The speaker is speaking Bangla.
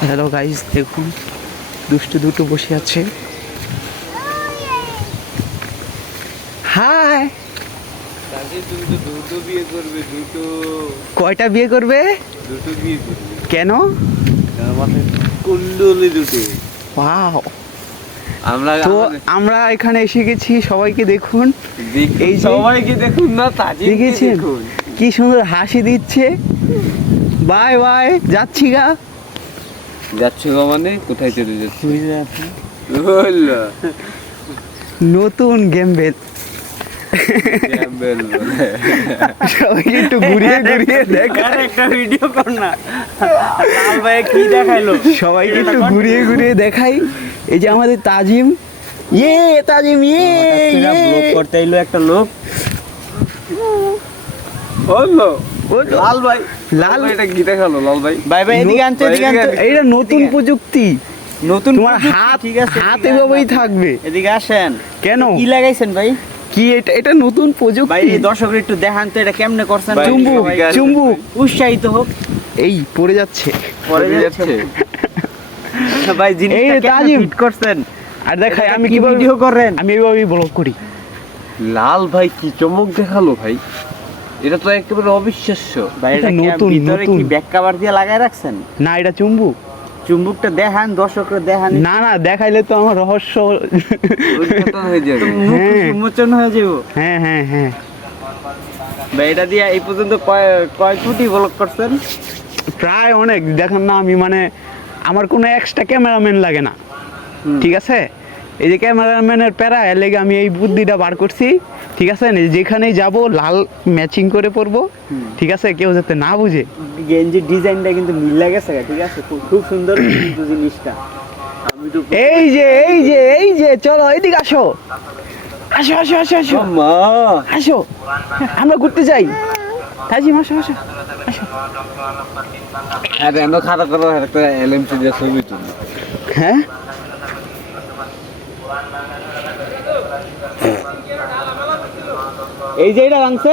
হ্যালো গাইস দেখুন দুষ্টু দুটো বসে আছে। হাই! তাদের তুমি তো দুটো বিয়ে করবে দুটো। কয়টা বিয়ে করবে? দুটো বিয়ে করবে। কেন? মাথায় কুণ্ডলি দুটো। ওয়াও! আমরা তো আমরা এখানে এসে গেছি সবাইকে দেখুন। এই সবাইকে দেখুন না দেখেছেন? কি সুন্দর হাসি দিচ্ছে। বাই বাই যাচ্ছি গা। যাচ্ছ মানে? কোথায় চলে যাচ্ছ? নতুন গেম বেল। সবাইকে একটু ঘুরিয়ে ঘুরিয়ে দেখা আরে একটা ভিডিও কর না। ভাই কি দেখাইলো? সবাইকে একটু ঘুরিয়ে ঘুরিয়ে দেখাই। এই যে আমাদের তাজিম। ইয়ে তাজিম ইয়ে ব্লগ ইয়ে। করতে এলো একটা লোক। তো- লাল ভাই। লাল- লাল এটা কি দেখাল? লাল ভাই। ভাই ভাই এদিকে আনতে এদিকে আনতে এইটা নতুন প্রযুক্তি। নতুন তোমার হাত ঠিক আছে হাত এভাবেই থাকবে। এদিকে আসেন। কেন? কি লাগাইছেন ভাই? কি এটা এটা নতুন প্রযুক্তি। দর্শকের একটু দেখান তো এটা কেমনে করছেন ভাই, চুম্বুক চুম্বুক। উৎসাহিত হোক। এই পড়ে যাচ্ছে। পরে যাচ্ছে। ভাই জিনিসটা কেমনে ফিট করছেন? আর দেখাই আমি কি ভিডিও করেন? আমি এইভাবেই ব্লগ করি। লাল ভাই কি চমক দেখাল ভাই। এটা তো একেবারে অবিশ্বাস্য। ভাই এটা এটা নতুন, ভিতরে কি ব্যাক কভার দিয়ে লাগাই রাখছেন? না এটা চুম্বুক। চুম্বুকটা দেখান দর্শকরা দেখান। না না দেখাইলে তো আমার রহস্য হয়ে যাবে। হ্যাঁ। উন্মোচন হয়ে যাব। হ্যাঁ হ্যাঁ হ্যাঁ। ভাই এটা দিয়ে এই পর্যন্ত কয় কয় ফুটি ব্লক করছেন? প্রায় অনেক। দেখেন না আমি মানে আমার কোনো এক্সট্রা ক্যামেরাম্যান লাগে না। ঠিক আছে? এই যে ক্যামেরাম্যানের প্যারা এর লেগে আমি এই বুদ্ধিটা বার করছি। ঠিক আছে? যেখানেই যাব লাল ম্যাচিং করে পরবো। ঠিক আছে? কেউ যাতে না বুঝে। গেঞ্জির ডিজাইনটা কিন্তু মিল গেছে ঠিক আছে? খুব খুব সুন্দর জিনিসটা। এই যে এই যে এই যে চলো এদিকে আসো। আসো আসো আসো আসো। মা আসো। আমরা ঘুরতে যাই। তাজিম আসো আসো আসো। আর এন খাতা করো একটা এলএমসি দিয়ে ছবি তুলি। হ্যাঁ? এই যে এটা ভাঙছে